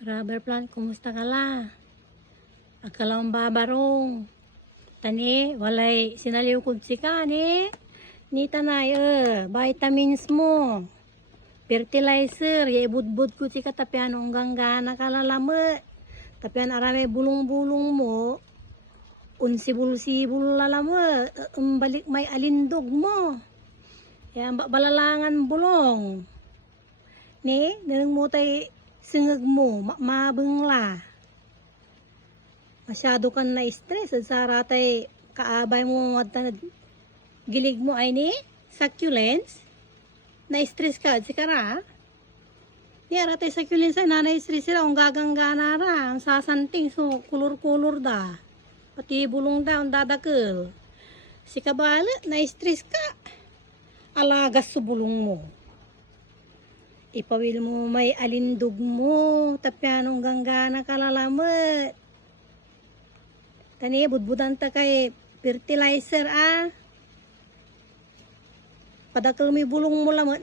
Rubber plant, kumusta ka la? Akalaong babarong. Tani, walay sinaliw kod si ka ni. Ni tanay, vitamins mo. Fertilizer, ibudbud ko si ka tapian unggang gana kalalama. Tapian arame bulong-bulong mo. Unsibul-sibul lalama. Balik may alindog mo. Yan, balalangan bulong. Ni, nang mo tay singag mo, mabengla. Masyado kan na stress at sa ratay kaabay mo gilig mo ay ni succulents. Na stress ka at sikara. Di aratay succulents ay nanay stress sila ang gaganggana ra, ang sasanting so kulur-kulur da. Pati bulong da ang dadakil. Si kabala na stress ka. Alagas sa bulong mo. Ipawil mo may alindog mo, tapyanong ganggana kalalamat. Tani, budbudan ta kay fertilizer Padakal mo bulong mo lamot